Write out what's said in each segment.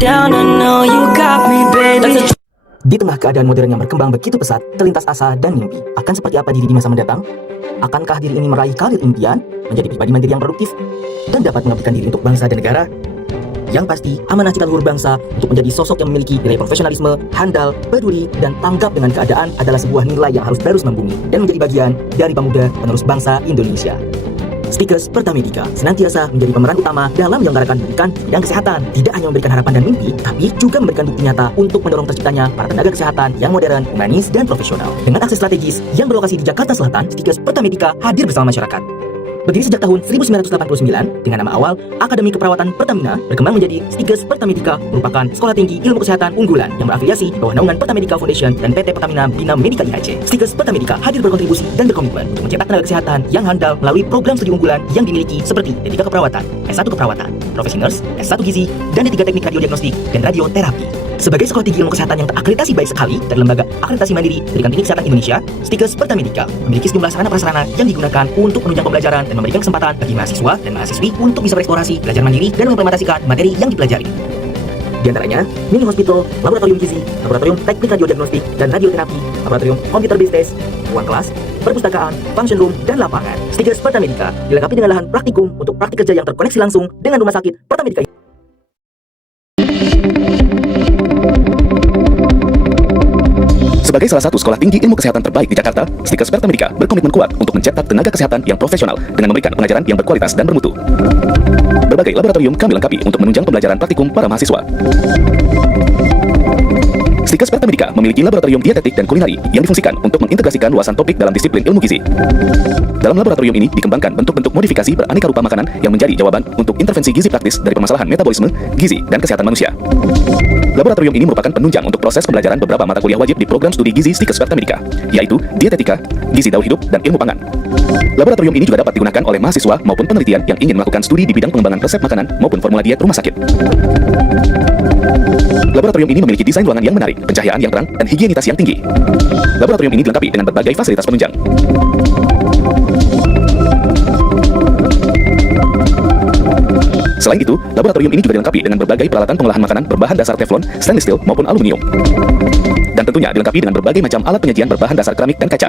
down, I know you got me, baby. Di tengah keadaan modern yang berkembang begitu pesat, terlintas asa dan mimpi. Akan seperti apa diri di masa mendatang? Akankah diri ini meraih karir impian, menjadi pribadi mandiri yang produktif, dan dapat mengabdikan diri untuk bangsa dan negara? Yang pasti, amanah cita luhur bangsa untuk menjadi sosok yang memiliki nilai profesionalisme, handal, peduli, dan tanggap dengan keadaan adalah sebuah nilai yang harus terus membumi dan menjadi bagian dari pemuda penerus bangsa Indonesia. Stikers Pertamedika senantiasa menjadi pemeran utama dalam menyelenggarakan pendidikan bidang kesehatan. Tidak hanya memberikan harapan dan mimpi, tapi juga memberikan bukti nyata untuk mendorong terciptanya para tenaga kesehatan yang modern, humanis, dan profesional. Dengan akses strategis yang berlokasi di Jakarta Selatan, Stikers Pertamedika hadir bersama masyarakat. Berdiri sejak tahun 1989 dengan nama awal Akademi Keperawatan Pertamina, berkembang menjadi Stikers Pertamedika, merupakan sekolah tinggi ilmu kesehatan unggulan yang berafiliasi di bawah naungan Pertamedika Foundation dan PT Pertamina Bina Medica IHC. Stikers Pertamedika hadir berkontribusi dan berkomitmen untuk mencetak tenaga kesehatan yang handal melalui program studi unggulan yang dimiliki seperti D3 Keperawatan, S1 Keperawatan, Profesi Nurse, S1 Gizi, dan D3 Teknik Radiodiagnostik dan Radioterapi. Sebagai sekolah tinggi ilmu kesehatan yang terakreditasi baik sekali dari Lembaga Akreditasi Mandiri Pendidikan Tinggi Kesehatan Indonesia, Stikers Pertamedika memiliki sejumlah sarana-prasarana yang digunakan untuk menunjang pembelajaran dan memberikan kesempatan bagi mahasiswa dan mahasiswi untuk bisa bereksplorasi, belajar mandiri, dan mengimplementasikan materi yang dipelajari. Di antaranya, mini hospital, laboratorium gizi, laboratorium teknik radiodiagnostik dan radioterapi, laboratorium computer based test, ruang kelas, perpustakaan, function room, dan lapangan. Stikers Pertamedika dilengkapi dengan lahan praktikum untuk praktik kerja yang terkoneksi langsung dengan rumah sakit Pertamedika. Sebagai salah satu sekolah tinggi ilmu kesehatan terbaik di Jakarta, Stikers Pertamedika berkomitmen kuat untuk mencetak tenaga kesehatan yang profesional dengan memberikan pengajaran yang berkualitas dan bermutu. Berbagai laboratorium kami lengkapi untuk menunjang pembelajaran praktikum para mahasiswa. Stikers Pertamedika memiliki laboratorium dietetik dan kulineri yang difungsikan untuk mengintegrasikan luasan topik dalam disiplin ilmu gizi. Dalam laboratorium ini dikembangkan bentuk-bentuk modifikasi beraneka rupa makanan yang menjadi jawaban untuk intervensi gizi praktis dari permasalahan metabolisme, gizi, dan kesehatan manusia. Laboratorium ini merupakan penunjang untuk proses pembelajaran beberapa mata kuliah wajib di program studi gizi Stikers Pertamedika, yaitu dietetika, gizi daur hidup, dan ilmu pangan. Laboratorium ini juga dapat digunakan oleh mahasiswa maupun penelitian yang ingin melakukan studi di bidang pengembangan resep makanan maupun formula diet rumah sakit. Laboratorium ini memiliki desain ruangan yang menarik, pencahayaan yang terang, dan higienitas yang tinggi. Laboratorium ini dilengkapi dengan berbagai fasilitas penunjang. Selain itu, laboratorium ini juga dilengkapi dengan berbagai peralatan pengolahan makanan berbahan dasar teflon, stainless steel, maupun aluminium. Dan tentunya dilengkapi dengan berbagai macam alat penyajian berbahan dasar keramik dan kaca.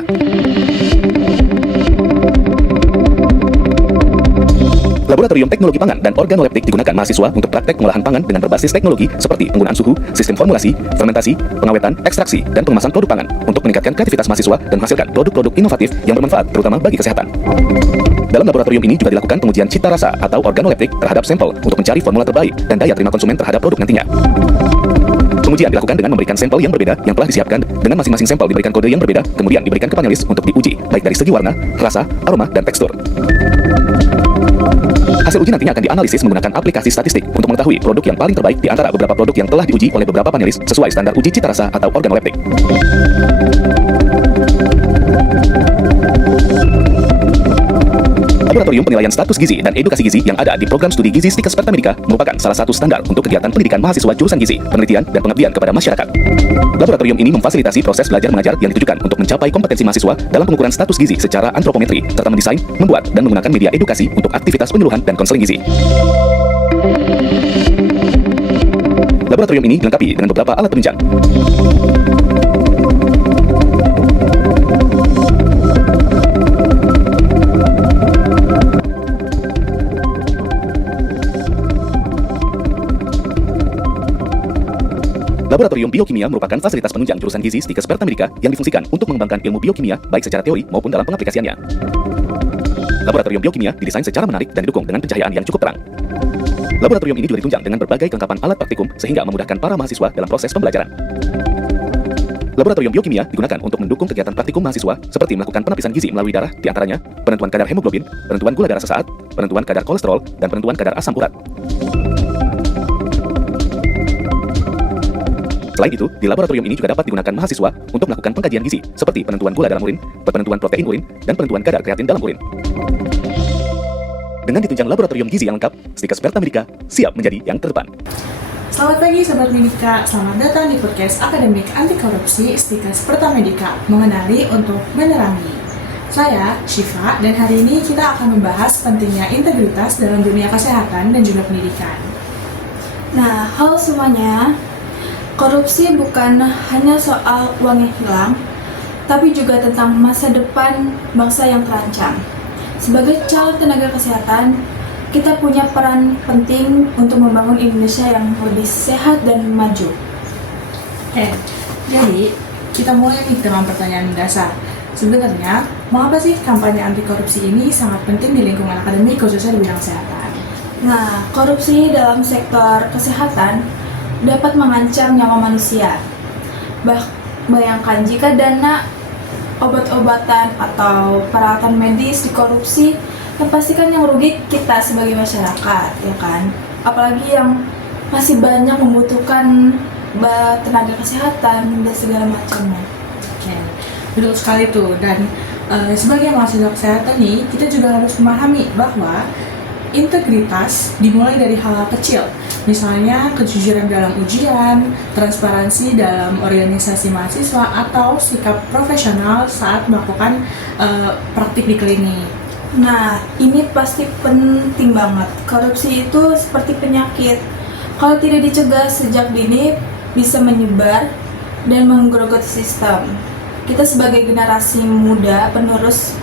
Laboratorium Teknologi Pangan dan Organoleptik digunakan mahasiswa untuk praktek pengolahan pangan dengan berbasis teknologi seperti penggunaan suhu, sistem formulasi, fermentasi, pengawetan, ekstraksi, dan pengemasan produk pangan untuk meningkatkan kreativitas mahasiswa dan menghasilkan produk-produk inovatif yang bermanfaat terutama bagi kesehatan. Dalam laboratorium ini juga dilakukan pengujian cita rasa atau organoleptik terhadap sampel untuk mencari formula terbaik dan daya terima konsumen terhadap produk nantinya. Pengujian dilakukan dengan memberikan sampel yang berbeda yang telah disiapkan, dengan masing-masing sampel diberikan kode yang berbeda, kemudian diberikan ke panelis untuk diuji, baik dari segi warna, rasa, aroma, dan tekstur. Hasil uji nantinya akan dianalisis menggunakan aplikasi statistik untuk mengetahui produk yang paling terbaik di antara beberapa produk yang telah diuji oleh beberapa panelis sesuai standar uji cita rasa atau organoleptik. Laboratorium penilaian status gizi dan edukasi gizi yang ada di program studi gizi Stikers Pertamedika merupakan salah satu standar untuk kegiatan pendidikan mahasiswa jurusan gizi, penelitian, dan pengabdian kepada masyarakat. Laboratorium ini memfasilitasi proses belajar mengajar yang ditujukan untuk mencapai kompetensi mahasiswa dalam pengukuran status gizi secara antropometri, serta mendesain, membuat, dan menggunakan media edukasi untuk aktivitas penyuluhan dan konseling gizi. Laboratorium ini dilengkapi dengan beberapa alat penunjang. Laboratorium Biokimia merupakan fasilitas penunjang jurusan gizi Stikers Pertamedika yang difungsikan untuk mengembangkan ilmu biokimia baik secara teori maupun dalam pengaplikasiannya. Laboratorium Biokimia didesain secara menarik dan didukung dengan pencahayaan yang cukup terang. Laboratorium ini juga ditunjang dengan berbagai kelengkapan alat praktikum sehingga memudahkan para mahasiswa dalam proses pembelajaran. Laboratorium Biokimia digunakan untuk mendukung kegiatan praktikum mahasiswa seperti melakukan penapisan gizi melalui darah, diantaranya penentuan kadar hemoglobin, penentuan gula darah sesaat, penentuan kadar kolesterol, dan penentuan kadar asam urat. Selain itu, di laboratorium ini juga dapat digunakan mahasiswa untuk melakukan pengkajian gizi, seperti penentuan gula dalam urin, penentuan protein urin, dan penentuan kadar kreatin dalam urin. Dengan ditunjang laboratorium gizi yang lengkap, Stikers Pertamedika siap menjadi yang terdepan. Selamat pagi Sobat Medika, selamat datang di podcast Akademik Anti Korupsi Stikers Pertamedika, mengenali untuk menerangi. Saya Syifa, dan hari ini kita akan membahas pentingnya integritas dalam dunia kesehatan dan juga pendidikan. Nah, halo semuanya. Korupsi bukan hanya soal uang yang hilang, tapi juga tentang masa depan bangsa yang terancam. Sebagai calon tenaga kesehatan, kita punya peran penting untuk membangun Indonesia yang lebih sehat dan maju. Jadi kita mulai nih dengan pertanyaan dasar. Sebenarnya, mengapa sih kampanye anti korupsi ini sangat penting di lingkungan akademik khususnya di bidang kesehatan? Nah, korupsi dalam sektor kesehatan dapat mengancam nyawa manusia. Bayangkan jika dana obat-obatan atau peralatan medis dikorupsi, yang pastikan yang rugi kita sebagai masyarakat, ya kan? Apalagi yang masih banyak membutuhkan tenaga kesehatan dan segala macamnya. Oke, betul sekali tuh. Dan sebagai mahasiswa kesehatan nih, kita juga harus memahami bahwa integritas dimulai dari hal-hal kecil, misalnya kejujuran dalam ujian, transparansi dalam organisasi mahasiswa, atau sikap profesional saat melakukan praktik di klinik. Nah, ini pasti penting banget. Korupsi itu seperti penyakit. Kalau tidak dicegah sejak dini, bisa menyebar dan menggerogoti sistem. Kita sebagai generasi muda penerus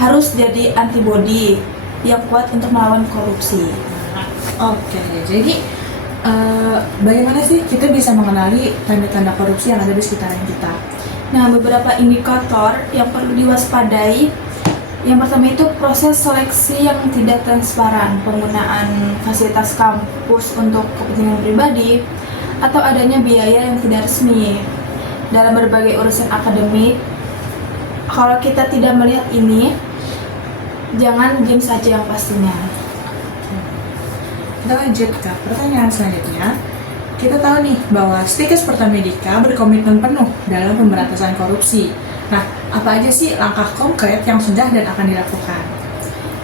harus jadi antibodi yang kuat untuk melawan korupsi. Oke, jadi bagaimana sih kita bisa mengenali tanda-tanda korupsi yang ada di sekitaran kita? Nah, beberapa indikator yang perlu diwaspadai. Yang pertama itu proses seleksi yang tidak transparan, penggunaan fasilitas kampus untuk kepentingan pribadi, atau adanya biaya yang tidak resmi dalam berbagai urusan akademik. Kalau kita tidak melihat ini, jangan diam saja yang pastinya. Kita lanjut ke pertanyaan selanjutnya. Kita tahu nih bahwa Stikes Pertamedika berkomitmen penuh dalam pemberantasan korupsi. Nah, apa aja sih langkah konkret yang sudah dan akan dilakukan?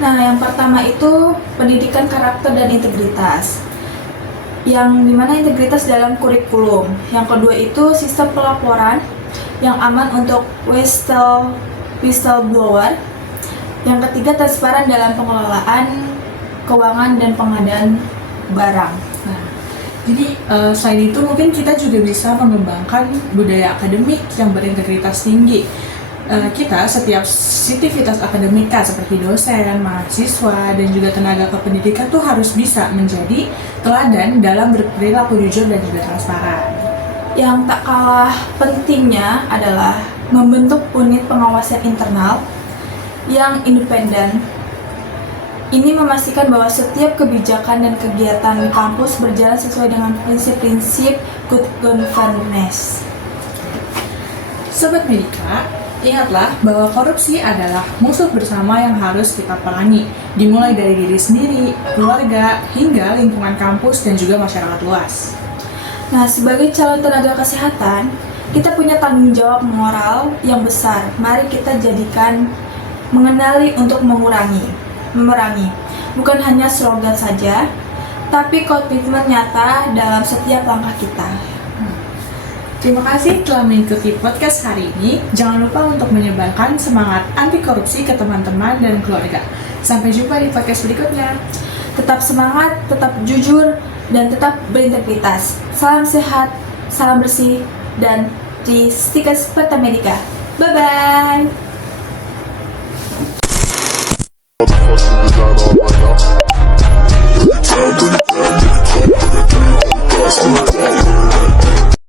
Nah, yang pertama itu pendidikan karakter dan integritas. Yang dimana integritas dalam kurikulum. Yang kedua itu sistem pelaporan yang aman untuk whistleblower. Yang ketiga transparan dalam pengelolaan keuangan dan pengadaan barang. Nah, jadi selain itu mungkin kita juga bisa mengembangkan budaya akademik yang berintegritas tinggi. Kita setiap sivitas akademika seperti dosen, mahasiswa, dan juga tenaga kependidikan tuh harus bisa menjadi teladan dalam berperilaku jujur dan juga transparan. Yang tak kalah pentingnya adalah membentuk unit pengawasan internal yang independen. Ini memastikan bahwa setiap kebijakan dan kegiatan kampus berjalan sesuai dengan prinsip-prinsip good governance. Sobat Medika, ingatlah bahwa korupsi adalah musuh bersama yang harus kita perangi, dimulai dari diri sendiri, keluarga, hingga lingkungan kampus dan juga masyarakat luas. Nah, sebagai calon tenaga kesehatan, kita punya tanggung jawab moral yang besar. Mari kita jadikan mengenali untuk memerangi. Bukan hanya slogan saja, tapi komitmen nyata dalam setiap langkah kita. Terima kasih telah mengikuti podcast hari ini. Jangan lupa untuk menyebarkan semangat anti korupsi ke teman-teman dan keluarga. Sampai jumpa di podcast berikutnya. Tetap semangat, tetap jujur, dan tetap berintegritas. Salam sehat, salam bersih, dan di Stikes Pertamedika. Bye-bye! Motherfucking design all